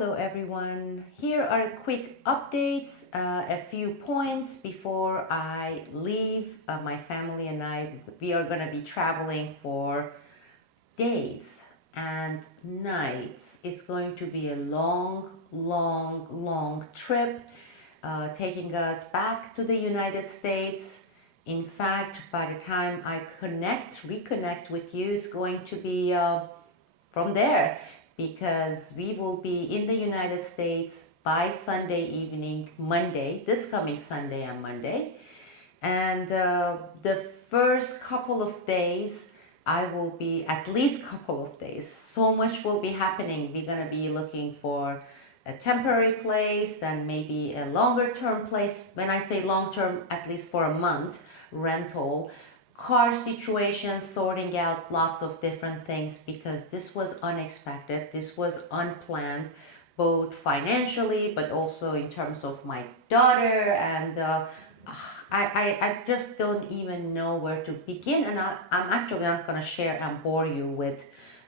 Hello everyone. Here are quick updates, a few points before I leave. My family and we are going to be traveling for days and nights. It's going to be a long trip, taking us back to the United States. In fact, by the time I reconnect with you, is going to be from there, because we will be in the United States by Sunday evening, Monday, this coming Sunday and Monday. And the first couple of days, I will be, at least couple of days, so much will be happening. We're going to be looking for a temporary place, then maybe a longer term place. When I say long term, at least for a month rental, car situation, sorting out lots of different things, because this was unexpected, this was unplanned, both financially but also in terms of my daughter. And I just don't even know where to begin. And I'm actually not going to share and bore you with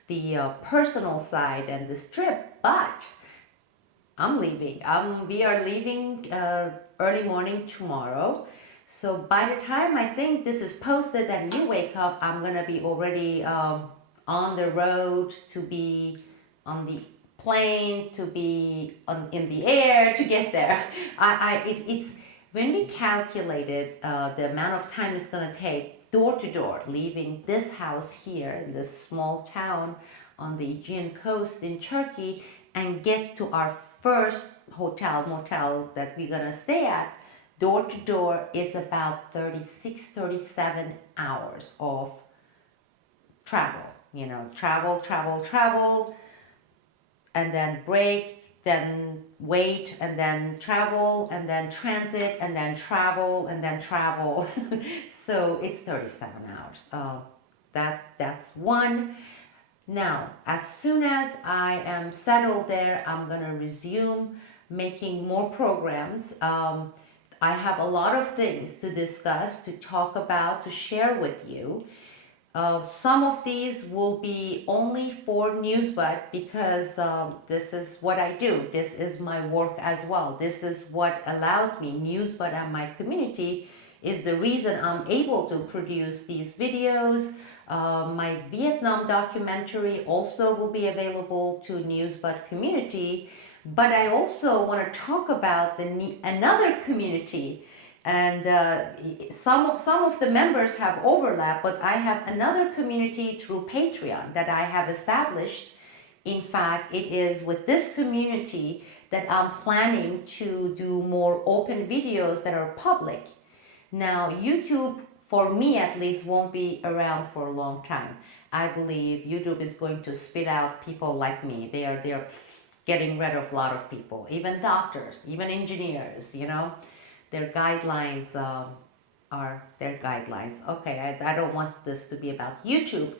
the personal side and this trip, but I'm leaving. We are leaving early morning tomorrow. So by the time I think this is posted and you wake up, I'm going to be already on the road, to be on the plane, to be in the air, to get there. It's when we calculated the amount of time it's going to take door to door, leaving this house here in this small town on the Aegean coast in Turkey, and get to our first motel that we're going to stay at, door to door, is about 37 hours of travel. You know, travel, and then break, then wait, and then travel, and then transit, and then travel, and then travel. So it's 37 hours. That's one. Now, as soon as I am settled there, I'm going to resume making more programs. I have a lot of things to discuss, to talk about, to share with you. Some of these will be only for Newsbud, because this is what I do. This is my work as well. This is what allows me. Newsbud and my community is the reason I'm able to produce these videos. My Vietnam documentary also will be available to Newsbud community. But I also want to talk about another community, and some of the members have overlap, but I have another community through Patreon that I have established. In fact, it is with this community that I'm planning to do more open videos that are public. Now, YouTube, for me at least, won't be around for a long time. I believe YouTube is going to spit out people like me. They are getting rid of a lot of people, even doctors, even engineers, you know. Their guidelines are their guidelines. Okay, I don't want this to be about YouTube,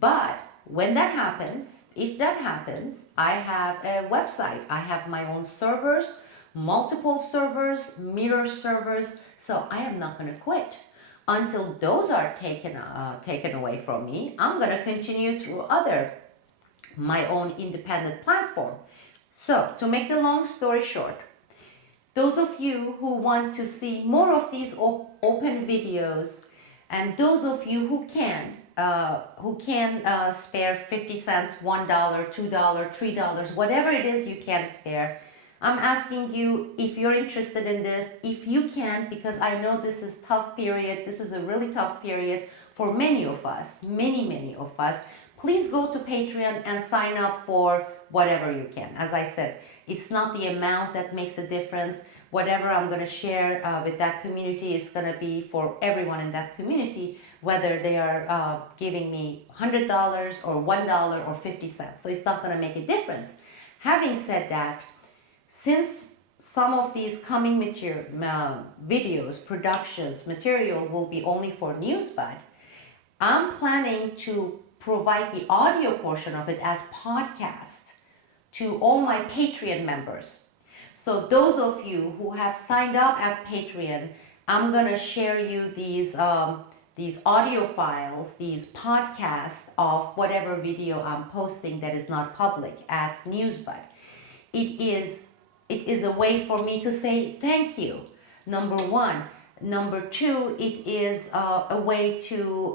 but when that happens, if that happens, I have a website. I have my own servers, multiple servers, mirror servers, so I am not going to quit. Until those are taken away from me, I'm going to continue through my own independent platform. So, to make the long story short, those of you who want to see more of these open videos, and those of you who can spare 50 cents, $1, $2, $3, whatever it is you can spare, I'm asking you, if you're interested in this, if you can, because I know this is tough period. This is a really tough period for many of us, many of us. Please go to Patreon and sign up for whatever you can. As I said, it's not the amount that makes a difference. Whatever I'm going to share with that community is going to be for everyone in that community, whether they are giving me $100 or $1 or 50 cents. So it's not going to make a difference. Having said that, since some of these coming videos, productions, material will be only for Newsbud, I'm planning to provide the audio portion of it as podcast to all my Patreon members. So those of you who have signed up at Patreon, I'm going to share you these audio files, these podcasts of whatever video I'm posting that is not public at Newsbud. it is a way for me to say thank you. Number one. Number two, it is a way to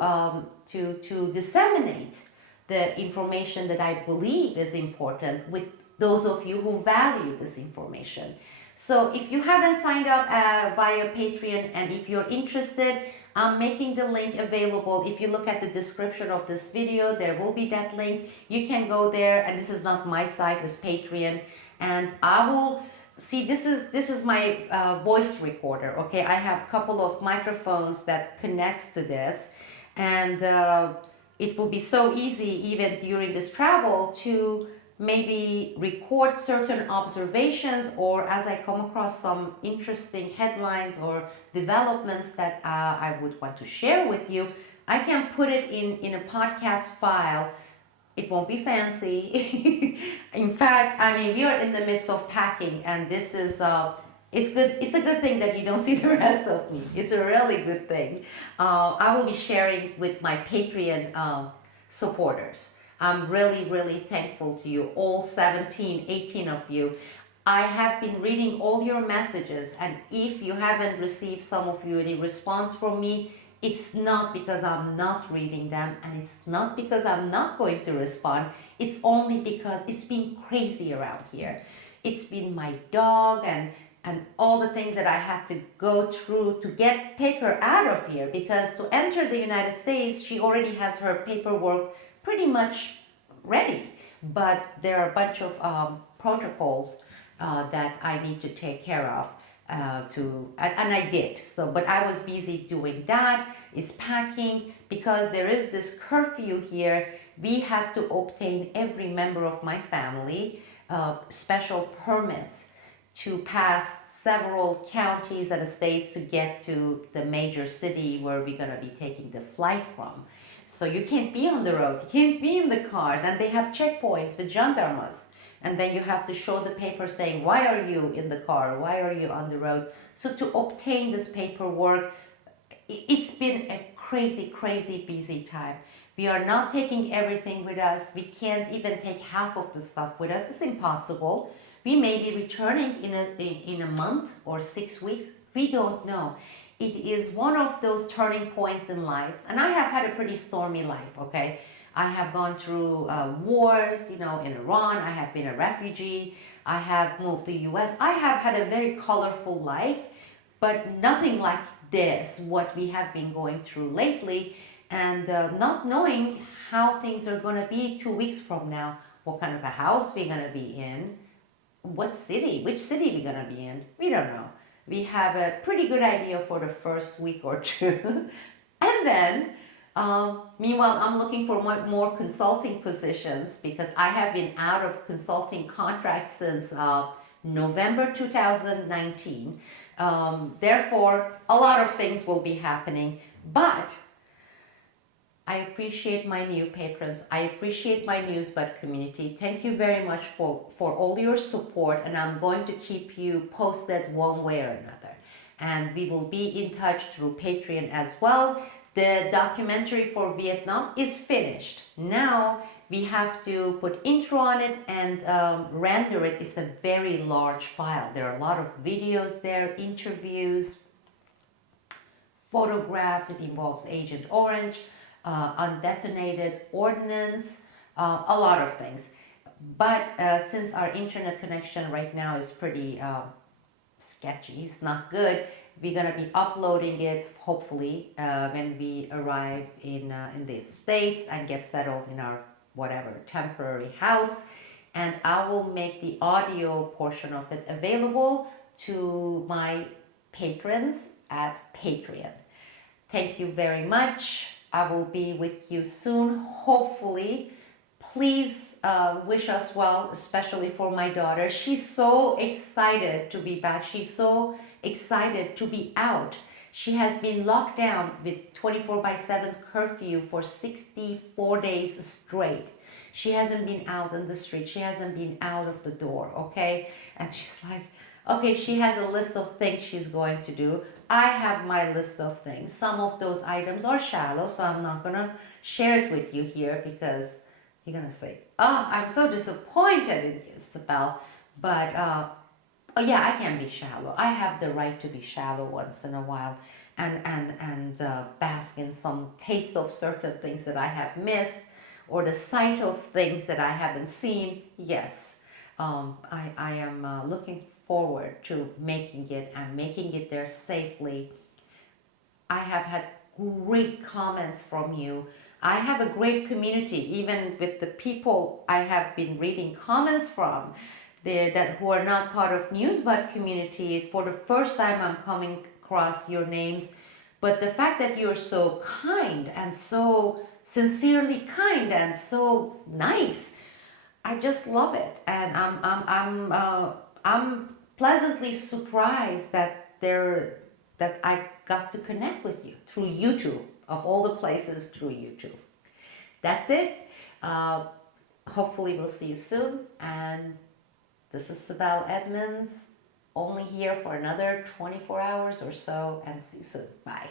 disseminate the information that I believe is important with those of you who value this information. So if you haven't signed up via Patreon, and if you're interested, I'm making the link available. If you look at the description of this video, there will be that link. You can go there, and this is not my site, it's Patreon, and I will see, this is my voice recorder. Okay, I have a couple of microphones that connects to this, and it will be so easy even during this travel to maybe record certain observations, or as I come across some interesting headlines or developments that I would want to share with you, I can put it in a podcast file. It won't be fancy. In fact, I mean, we are in the midst of packing, and this is it's good. It's a good thing that you don't see the rest of me. It's a really good thing. I will be sharing with my Patreon supporters. I'm really, really thankful to you, all 17, 18 of you. I have been reading all your messages, and if you haven't received, some of you, any response from me, it's not because I'm not reading them, and it's not because I'm not going to respond. It's only because it's been crazy around here. It's been my dog and all the things that I had to go through to take her out of here, because to enter the United States, she already has her paperwork pretty much ready. But there are a bunch of protocols that I need to take care of. And I did. So, but I was busy doing that, is packing, because there is this curfew here. We had to obtain, every member of my family, special permits to pass several counties and states to get to the major city where we're going to be taking the flight from. So you can't be on the road, you can't be in the cars, and they have checkpoints with gendarmes. And then you have to show the paper saying, why are you in the car? Why are you on the road? So to obtain this paperwork, it's been a crazy, crazy busy time. We are not taking everything with us. We can't even take half of the stuff with us. It's impossible. We may be returning in a month or 6 weeks. We don't know. It is one of those turning points in lives. And I have had a pretty stormy life, okay? I have gone through wars, in Iran. I have been a refugee. I have moved to the US. I have had a very colorful life, but nothing like this, what we have been going through lately, and not knowing how things are going to be 2 weeks from now, what kind of a house we're going to be in, which city we're going to be in. We don't know. We have a pretty good idea for the first week or two. And then meanwhile, I'm looking for more consulting positions, because I have been out of consulting contracts since November 2019. Therefore, a lot of things will be happening, but I appreciate my new patrons. I appreciate my Newsbud community. Thank you very much for all your support, and I'm going to keep you posted one way or another. And we will be in touch through Patreon as well. The documentary for Vietnam is finished. Now we have to put intro on it and render it. It's a very large file. There are a lot of videos there, interviews, photographs. It involves Agent Orange, undetonated ordnance, a lot of things. But since our internet connection right now is pretty sketchy, it's not good, we're going to be uploading it, hopefully, when we arrive in the States and get settled in our whatever temporary house. And I will make the audio portion of it available to my patrons at Patreon. Thank you very much. I will be with you soon, hopefully. Please wish us well, especially for my daughter. She's so excited to be back. She's so excited to be out. She has been locked down with 24/7 curfew for 64 days straight. She hasn't been out on the street. She hasn't been out of the door, okay? And she's like, okay, she has a list of things she's going to do. I have my list of things. Some of those items are shallow, so I'm not going to share it with you here, because you're going to say, oh, I'm so disappointed in you, Isabel. But oh yeah, I can be shallow. I have the right to be shallow once in a while, and bask in some taste of certain things that I have missed, or the sight of things that I haven't seen. Yes, I am looking forward to making it and making it there safely. I have had great comments from you. I have a great community, even with the people I have been reading comments from there that who are not part of Newsbud community. For the first time, I'm coming across your names, but the fact that you're so kind and so sincerely kind and so nice, I just love it, and I'm pleasantly surprised that I got to connect with you through YouTube, of all the places, through YouTube. That's it. Uh, Hopefully we'll see you soon. And this is Sibel Edmonds, only here for another 24 hours or so, and see you soon. Bye.